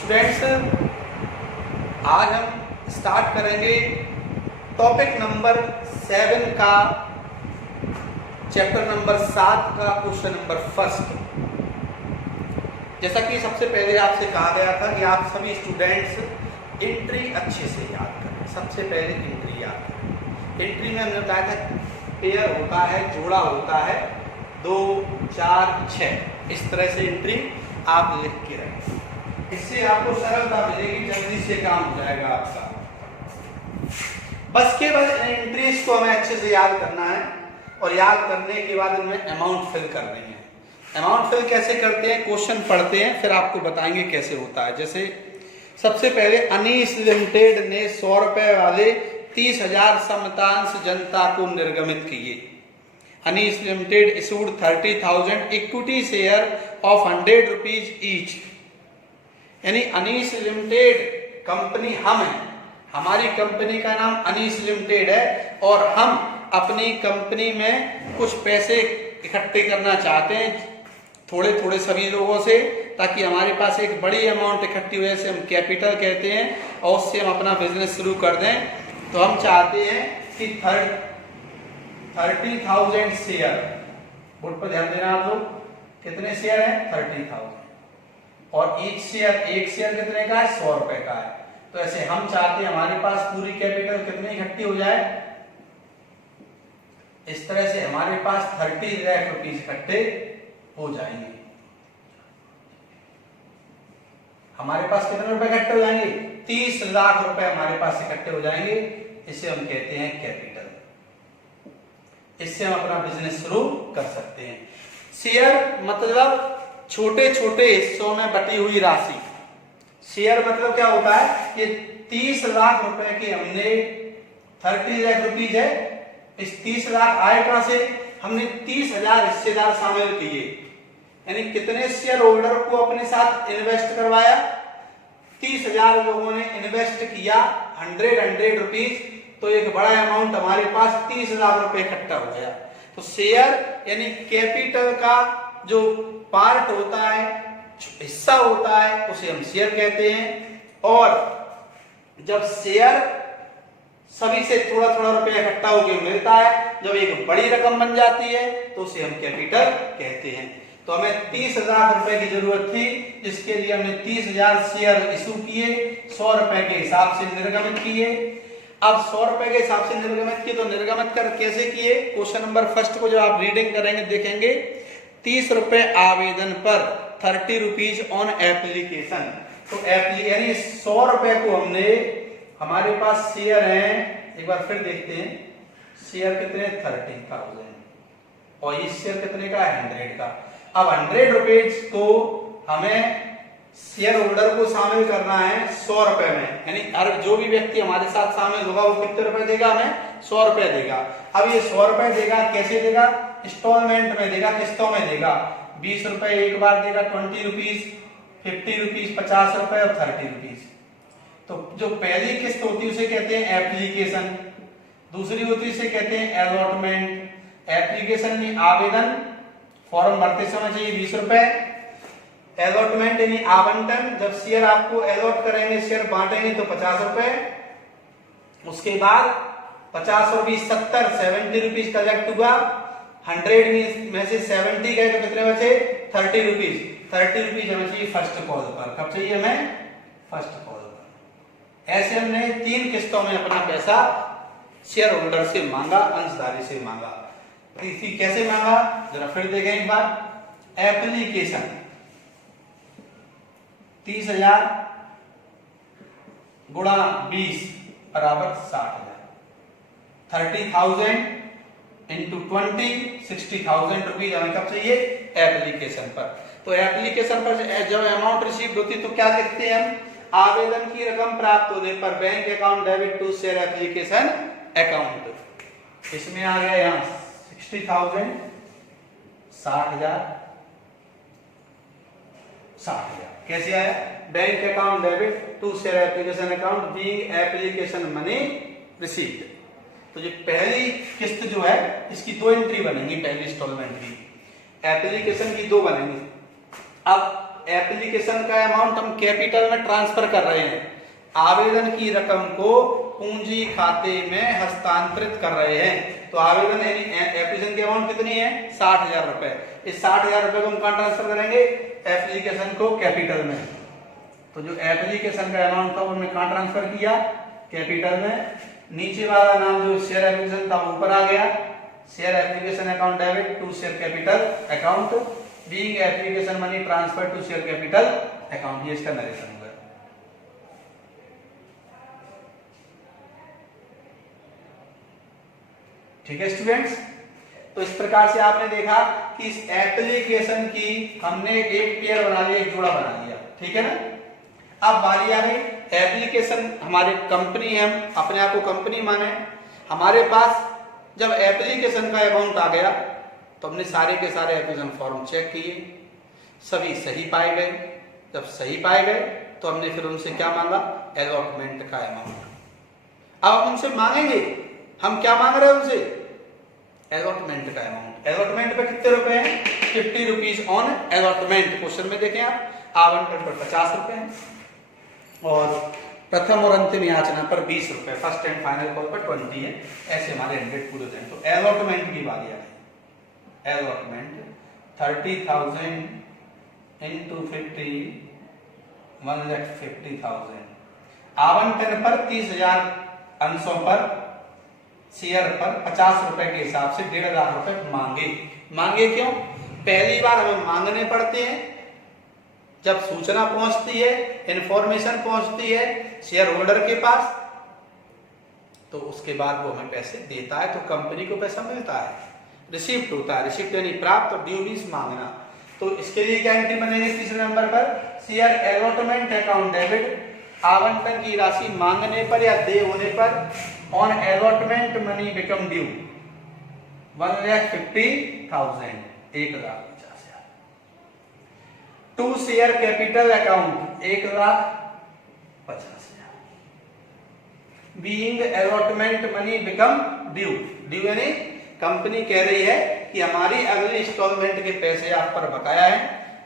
Students, आज हम start करेंगे टॉपिक नंबर 7 का चैप्टर नंबर 7 का क्वेश्चन नंबर फर्स्ट। जैसा कि सबसे पहले आपसे कहा गया था कि आप सभी स्टूडेंट्स एंट्री अच्छे से याद करें। सबसे पहले एंट्री याद करें। एंट्री में हमने बताया था पेयर होता है, जोड़ा होता है 2, 4, 6। इस तरह से एंट्री आप लिख के रखें, इससे आपको सरलता मिलेगी, जल्दी से काम हो जाएगा आपका। बस केवल एंट्रीज को हमें अच्छे से याद करना है और याद करने के बाद इनमें अमाउंट फिल करनी है। अमाउंट फिल कैसे करते हैं, क्वेश्चन पढ़ते हैं फिर आपको बताएंगे कैसे होता है। जैसे सबसे पहले अनीस लिमिटेड ने 100 रुपए वाले 30,000 समतांश जनता को निर्गमित किए। Anees limited issued 30,000 equity share of 100 rupees each. यानी अनीस लिमिटेड कंपनी हम है, हमारी कंपनी का नाम अनीस लिमिटेड है और हम अपनी कंपनी में कुछ पैसे इकट्ठे करना चाहते हैं थोड़े थोड़े सभी लोगों से, ताकि हमारे पास एक बड़ी अमाउंट इकट्ठी हुए से हम कैपिटल कहते हैं और उससे हम अपना बिजनेस शुरू कर दें। तो हम चाहते हैं कि 30,000 शेयर, बोर्ड पर ध्यान देना आप लोग, कितने शेयर हैं 30,000 और एक शेयर कितने का है 100 रुपए का है। तो ऐसे हम चाहते हैं हमारे पास पूरी कैपिटल कितनी इकट्ठी हो जाए, इस तरह से हमारे पास 30 लाख रुपीज इकट्ठे हो जाएंगे। हमारे पास कितने रुपए इकट्ठे हो जाएंगे, 30 लाख रुपए हमारे पास इकट्ठे हो जाएंगे। इसे हम कहते हैं कैपिटल। इससे हम अपना बिजनेस शुरू कर सकते हैं। शेयर मतलब छोटे छोटे हिस्सों में बटी हुई राशि। शेयर मतलब क्या होता है, ये 30 लाख रुपए के हमने 30 लाख रुपीज है, इस 30 लाख आए कहां से, हमने 30,000 हिस्सेदार शामिल किए। यानी कितने शेयर होल्डर को अपने साथ इन्वेस्ट करवाया, 30,000 लोगों ने इन्वेस्ट किया 100 रुपीज, तो एक बड़ा अमाउंट हमारे पास 30 लाख रुपए इकट्ठा हो गया। तो शेयर यानी कैपिटल का जो पार्ट होता है, हिस्सा होता है, उसे हम शेयर कहते हैं। और जब शेयर सभी से थोड़ा थोड़ा रुपया इकट्ठा होकर मिलता है, जब एक बड़ी रकम बन जाती है तो उसे हम कैपिटल कहते हैं। तो हमें 30 लाख रुपए की जरूरत थी, जिसके लिए हमने 30,000 शेयर इशू किए, 100 रुपए के हिसाब से निर्गमित किए। अब 100 रुपए के हिसाब से निर्गमित किए, तो निर्गमित कर कैसे किए, क्वेश्चन नंबर फर्स्ट को जब आप रीडिंग करेंगे देखेंगे, 30 रुपए आवेदन पर 30 रुपीज ऑन एप्लीकेशन। तो यानी 100 रुपए को हमने, हमारे पास शेयर हैं, एक बार फिर देखते हैं, शेयर कितने 30,000 और ये शेयर कितने का 100 का। अब 100 रुपीज को हमें शेयर होल्डर को शामिल करना है 100 रुपए में। यानी हर जो भी व्यक्ति हमारे साथ शामिल होगा वो कितने रुपए देगा, हमें 100 रुपए देगा। अब ये 100 रुपए देगा, कैसे देगा, इंस्टॉलमेंट में देगा, किस्तों में देगा। 20 रुपए एक बार देगा, 20 रुपीज, 50 रुपीज, 50 रुपए और 30 रुपीज। तो जो पहली किस्त होती है उसे कहते हैं एप्लीकेशन, दूसरी होती है उसे कहते हैं अलॉटमेंट। एप्लीकेशन में आवेदन फॉर्म भरते समय चाहिए 20 रुपए। अलॉटमेंट यानी आवंटन, जब शेयर आपको अलॉट करेंगे, शेयर बांटेंगे तो 50 रुपए। उसके बाद 50 और 20 70 रुपीज कलेक्ट हुआ। 100 में से 70 गए तो कितने बचे 30 रुपीज। 30 रुपीज हमें चाहिए फर्स्ट कॉल पर। कब चाहिए हमें, फर्स्ट कॉल पर। ऐसे हमने 3 किस्तों में अपना पैसा शेयर होल्डर से मांगा, अंशधारी से मांगा। कैसे मांगा जरा फिर देखें एक बार। एप्लीकेशन 30,000 गुणा 20 बराबर 60,000। 30,000 इंटू 20 60,000 रुपीज हमें कब चाहिए, एप्लीकेशन पर। तो एप्लीकेशन पर जब अमाउंट रिसीव होती है तो क्या लिखते हैं हम, आवेदन की रकम प्राप्त होने पर bank account debit to share application account. इसमें आ गया यहाँ 60,000 60,000 60,000। कैसे आया, bank account debit to share application account being application money received. तो ये पहली किस्त जो है इसकी 2 एंट्री बनेंगी, पहली इंस्टॉलमेंट की, एप्लीकेशन की 2 बनेंगी। अब एप्लीकेशन का अमाउंट हम कैपिटल में ट्रांसफर कर रहे हैं, आवेदन की रकम को पूंजी खाते में हस्तांतरित कर रहे हैं। तो आवेदन एप्लीकेशन की अमाउंट कितनी है? 60,000 रुपए। इस 60,000 रुपए को हम कहां ट्रांसफर करेंगे? एप्लीकेशन को कैपिटल में। तो जो एप्लीकेशन का अमाउंट था वो हमने कहां ट्रांसफर किया? कैपिटल में। नीचे वाला नाम जो शेयर एप्लीकेशन था ऊपर आ गया। Share application account debit to share capital account being application money transfer to share capital account. ये इसका नरेशन होगा। ठीक है स्टूडेंट्स, तो इस प्रकार से आपने देखा कि इस एप्लीकेशन की हमने एक पेयर बना लिया, एक जोड़ा बना लिया। ठीक है ना। अब बारी आ गई एप्लीकेशन, हमारे कंपनी है, हम अपने आप को कंपनी माने। हमारे पास जब एप्लीकेशन का अमाउंट आ गया तो हमने सारे के सारे एप्लीकेशन फॉर्म चेक किए, सभी सही पाए गए। जब सही पाए गए तो हमने फिर उनसे क्या मांगा? अलॉटमेंट का अमाउंट। अब हम उनसे मांगेंगे, हम क्या मांग रहे हैं उनसे? अलॉटमेंट का अमाउंट। अलॉटमेंट पे कितने रुपए हैं? 50 रुपीज ऑन अलॉटमेंट। क्वेश्चन में देखें आप, आवंटन पर 50 रुपए हैं और प्रथम और अंतिम याचना पर 20 रुपए, फर्स्ट एंड फाइनल कॉल पर 20 है। ऐसे हमारे 100 पूरे होते हैं। तो अलॉटमेंट की बारी आ गई। Allotment 30,000 into 50 1,50,000। आवंटन पर 30,000 अंशों पर शेयर पर 50 रुपए के हिसाब से 1.5 लाख रुपए मांगे। मांगे क्यों? पहली बार हमें मांगने पड़ते हैं जब सूचना पहुंचती है, इंफॉर्मेशन पहुंचती है शेयर होल्डर के पास, तो उसके बाद वो हमें पैसे देता है, तो कंपनी को पैसा मिलता है, रिसिप्ट होता है। रिसिप्ट यानी प्राप्त और ड्यू मींस मांगना। तो इसके लिए क्या एंट्री बनेगी? तीसरे नंबर पर शेयर अलॉटमेंट अकाउंट डेबिट, आवंटन की राशि मांगने पर या दे होने पर on allotment money become due 1,50,000 1,50,000। To share capital account 1,50,000। Being allotment money become due. Due यानी कंपनी कह रही है कि हमारी अगली इंस्टॉलमेंट के पैसे आप पर बकाया है,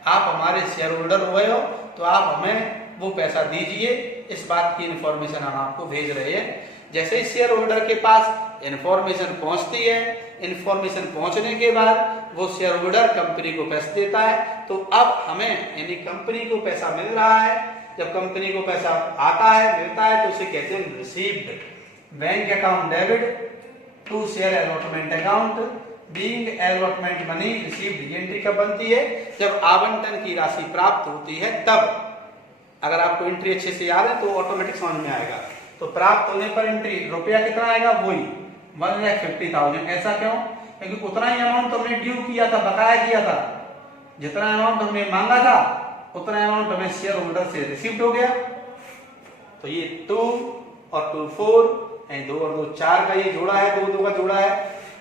आप हमारे शेयर होल्डर हुए हो, तो आप हमें वो पैसा दीजिए। इस बात की इंफॉर्मेशन हम आपको भेज रहे हैं। जैसे ही शेयर होल्डर के पास इंफॉर्मेशन पहुंचती है, इंफॉर्मेशन पहुंचने के बाद वो शेयर होल्डर कंपनी को पैसा देता है। तो अब हमें यानी कंपनी को पैसा मिल रहा है। जब कंपनी को पैसा आता है, मिलता है, तो उसे कहते हैं received. Bank account debit to share allotment account being allotment money received. ये एंट्री कब बनती है? जब आवंटन की राशि प्राप्त होती है तब। अगर आपको एंट्री अच्छे से याद है तो ऑटोमेटिक समझ में आएगा। तो प्राप्त होने पर एंट्री, रुपया कितना आएगा? वही 1,50,000। ऐसा क्यों? क्योंकि उतना ही अमाउंट हमने ड्यू किया था, बकाया किया था। जितना अमाउंट हमने मांगा था उतना अमाउंट हमें शेयर होल्डर से रिसीव्ड हो गया। तो ये 2 और 2 4 एंड 2 और 2 4 का ये जोड़ा है, 2 2 का जोड़ा है।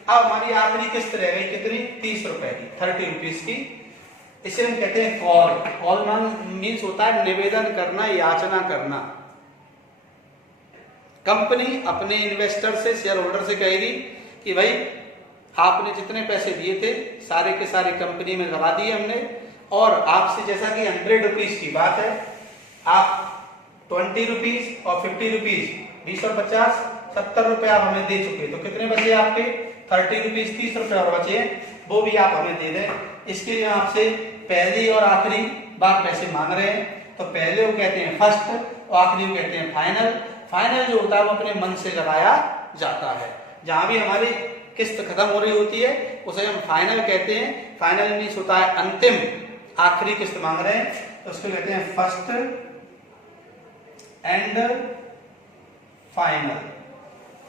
अब हमारी आखिरी किस्त रह गई कितनी? 30 रुपए की, 30 रुपीज की। इसे हम कहते हैं कॉल। कॉल मीन्स होता है निवेदन करना, याचना करना। कंपनी अपने इन्वेस्टर से, शेयर होल्डर से कहेगी कि भाई आपने जितने पैसे दिए थे सारे के सारे कंपनी में लगा दिए हमने, और आपसे जैसा कि 100 रुपीज की बात है, आप 20 रुपीज और 50 रुपीज 20 और 50 70 रुपए आप हमें दे चुके। तो कितने बचे आपके? 30 रुपीज, 30 रुपए और बचे, वो भी आप हमें दे दें। इसके लिए आपसे पहली और आखिरी बार पैसे मांग रहे हैं। तो पहले वो कहते हैं फर्स्ट और आखिरी वो कहते हैं फाइनल। फाइनल जो होता है वो अपने मन से लगाया जाता है। जहां भी हमारी किस्त खत्म हो रही होती है उसे हम फाइनल कहते हैं। फाइनल मीन्स होता है अंतिम, आखिरी किस्त मांग रहे हैं, तो उसको कहते हैं first and final.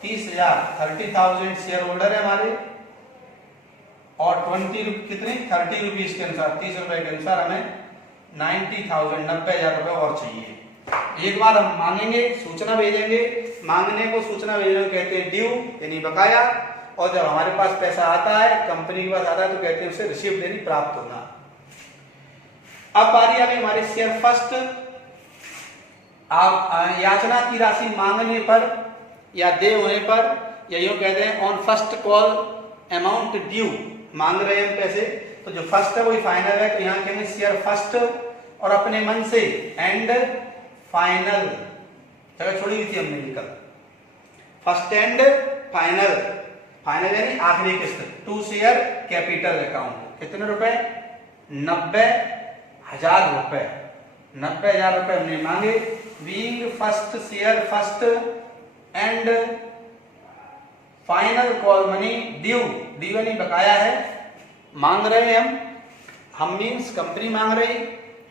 30,000 share holder है हमारे, और 30 रुपीज के अनुसार, 30 रुपए के अनुसार हमें 90,000 रुपए और चाहिए। एक बार हम मांगेंगे, सूचना भेजेंगे, मांगने को सूचना भेजने को कहते हैं ड्यू यानी बकाया, और जब हमारे पास पैसा आता है, कंपनी के पास आता है, तो कहते हैं उसे रिसीव्ड यानी प्राप्त होना। अब बारी आ गई हमारे शेयर फर्स्ट। आप याचना की राशि मांगने पर या दे होने पर, या यूं कहते हैं on first call amount due, मांग रहे हैं हम पैसे, तो जो फर्स्ट है वही फाइनल है। तो यहाँ कहेंगे शेयर फर्स्ट और अपने मन से एंड फाइनल जगह छोड़ी हुई थी हमने निकल, फर्स्ट एंड फाइनल, फाइनल यानी आखिरी किस्त, टू शेयर कैपिटल अकाउंट। कितने रुपए? 90,000 रुपए। 90,000 रुपए हमने मांगे। Being first share first and final call money due, due यानी बकाया है, मांग रहे हैं हम मीन्स कंपनी मांग रही,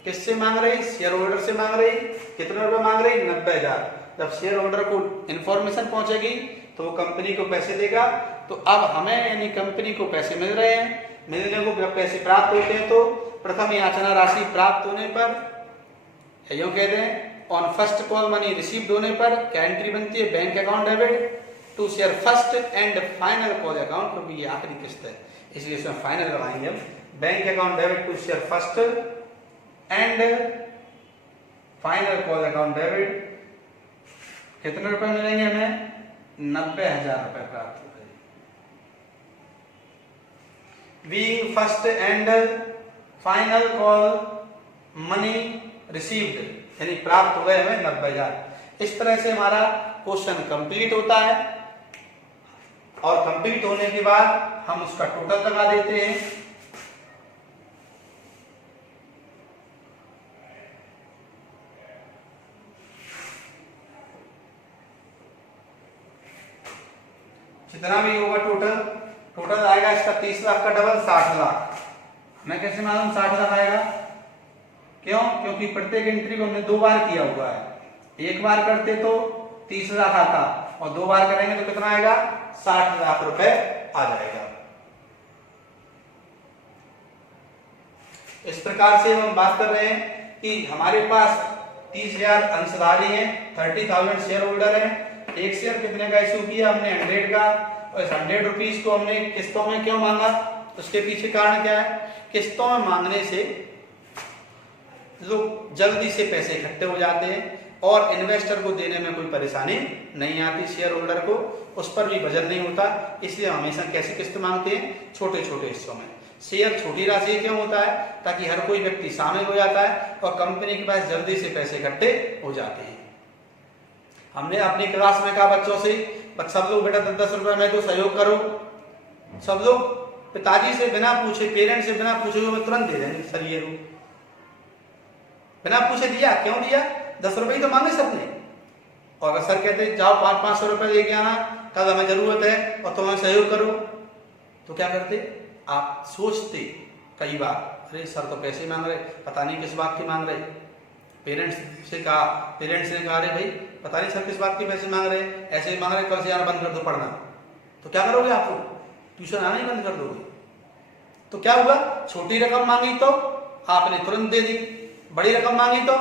किससे मांग रही? शेयर होल्डर से मांग रही। कितने रुपए मांग रही? 90,000। जब शेयर होल्डर को इंफॉर्मेशन पहुंचेगी तो वो कंपनी को पैसे देगा। तो अब हमें यानी कंपनी को पैसे मिल रहे हैं, मिलने को जब पैसे प्राप्त होते हैं तो प्रथम याचना राशि प्राप्त होने पर यूं कहते हैं on first call money received होने पर क्या एंट्री बनती है? Bank account debit to share first and final call account, क्योंकि ये आखिरी किस्त है इसलिए इसमें फाइनल लगाएंगे हम। Bank account debit to share first and final call account debit. कितने रुपए मिलेंगे हमें? 90,000 रुपए प्राप्त हो गए। Being first and final call money received यानी प्राप्त हो गए हमें 90,000। इस तरह से हमारा क्वेश्चन कंप्लीट होता है और कंप्लीट होने के बाद हम उसका टोटल लगा देते हैं। जितना भी होगा टोटल, टोटल आएगा इसका 30 लाख का डबल 60 लाख। हमें कैसे मालूम 60 लाख आएगा? क्यों? क्योंकि प्रत्येक एंट्री को हमने 2 बार किया हुआ है। एक बार करते तो 30 लाख आता और 2 बार करेंगे तो कितना आएगा? 60 लाख रुपए आ जाएगा। इस प्रकार से हम बात कर रहे हैं कि हमारे पास 30,000 अंशधारी हैं, 30,000 शेयर होल्डर हैं। एक शेयर कितने का इश्यू किया हमने? 100 का। और इस 100 रुपीज को हमने किस्तों में क्यों मांगा? उसके पीछे कारण क्या है? किस्तों में मांगने से लोग जल्दी से पैसे इकट्ठे हो जाते हैं और इन्वेस्टर को देने में कोई परेशानी नहीं आती, शेयर होल्डर को उस पर भी वजन नहीं होता। इसलिए हमेशा कैसी किस्त मांगते हैं? छोटे छोटे हिस्सों में। शेयर छोटी राशि क्यों होता है? ताकि हर कोई व्यक्ति शामिल हो जाता है और कंपनी के पास जल्दी से पैसे इकट्ठे हो जाते हैं। हमने अपनी क्लास में कहा बच्चों से, सब लोग बेटा 10-10 रुपए में तो सहयोग करो। सब लोग पिताजी से बिना पूछे, पेरेंट्स से बिना पूछे मैं तुरंत दे देंगे सर ये लो। बिना पूछे दिया। क्यों दिया? 10 रुपए ही तो मांगे सबने। और अगर सर कहते जाओ 500 रुपए लेके आना, कल हमें जरूरत है और तुम्हें सहयोग करो, तो क्या करते? आप सोचते कई बार, अरे सर तो पैसे मांग रहे, पता नहीं किस बात की मांग रहे। पेरेंट्स ने कहा अरे भाई पता नहीं सर किस बात के पैसे मांग रहे, ऐसे ही मांग रहे, कल से आना बंद कर दो पढ़ना। तो क्या करोगे? आप ट्यूशन आना ही बंद कर दोगे। तो क्या हुआ? छोटी रकम मांगी तो आपने तुरंत दे दी, बड़ी रकम मांगी तो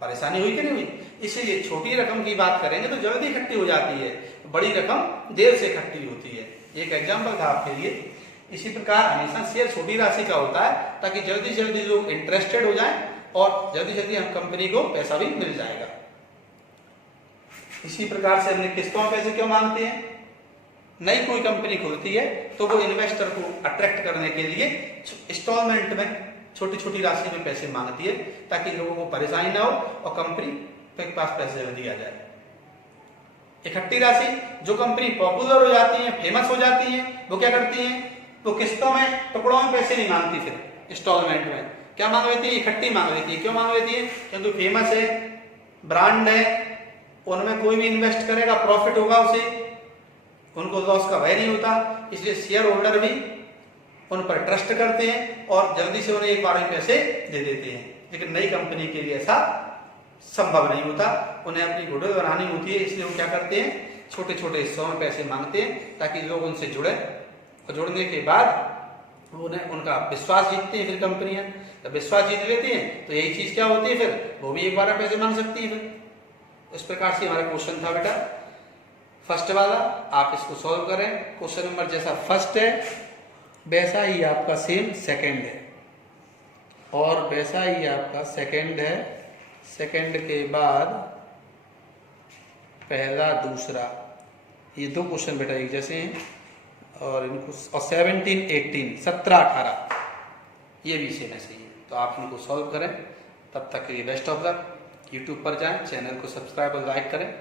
परेशानी हुई कि नहीं हुई? इसलिए छोटी रकम की बात करेंगे तो जल्दी इकट्ठी हो जाती है, बड़ी रकम देर से इकट्ठी होती है। एक एग्जाम्पल था आपके लिए। इसी प्रकार हमेशा शेयर छोटी राशि का होता है ताकि जल्दी जल्दी लोग इंटरेस्टेड हो जाएं और जल्दी जल्दी हम कंपनी को पैसा भी मिल जाएगा। इसी प्रकार से हमने किस्तों में पैसे क्यों मांगते हैं? नई कोई कंपनी खुलती है तो वो इन्वेस्टर को अट्रैक्ट करने के लिए इंस्टॉलमेंट में छोटी छोटी राशि में पैसे मांगती है ताकि लोगों को परेशानी ना हो और कंपनी के पास पैसे जल्दी आ जाए। इकट्ठी राशि, जो कंपनी पॉपुलर हो जाती है, फेमस हो जाती है, वो क्या करती है? वो किस्तों में, टुकड़ों में पैसे नहीं मांगती, फिर इंस्टॉलमेंट में क्या मांग लेती है? इकट्ठी मांग लेती है। क्यों मांग लेती है? क्योंकि फेमस है, ब्रांड है, उनमें कोई भी इन्वेस्ट करेगा प्रॉफिट होगा उसे, उनको लॉस का भय नहीं होता। इसलिए शेयर होल्डर भी उन पर ट्रस्ट करते हैं और जल्दी से उन्हें एक बार में पैसे दे देते हैं। लेकिन नई कंपनी के लिए ऐसा संभव नहीं होता, उन्हें अपनी गुडविल बनानी होती है। इसलिए वो क्या करते हैं? छोटे छोटे हिस्सों में पैसे मांगते हैं ताकि लोग उनसे जुड़े और जुड़ने के बाद उन्हें उनका विश्वास जीतते हैं। फिर कंपनियां जब विश्वास जीत लेती हैं तो यही चीज क्या होती है? फिर वो भी एक बार पैसे मांग सकती है। फिर इस प्रकार से हमारा क्वेश्चन था बेटा फर्स्ट वाला। आप इसको सॉल्व करें। क्वेश्चन नंबर जैसा फर्स्ट है वैसा ही आपका सेम सेकंड है और वैसा ही आपका सेकंड है। सेकंड के बाद पहला, दूसरा, ये 2 क्वेश्चन बेटा एक जैसे हैं और इनको और 17, 18, 17, 18 ये भी सेम ऐसे ही है। तो आप इनको सॉल्व करें। तब तक के लिए बेस्ट ऑफ लक। यूट्यूब पर जाएं, चैनल को सब्सक्राइब और लाइक करें।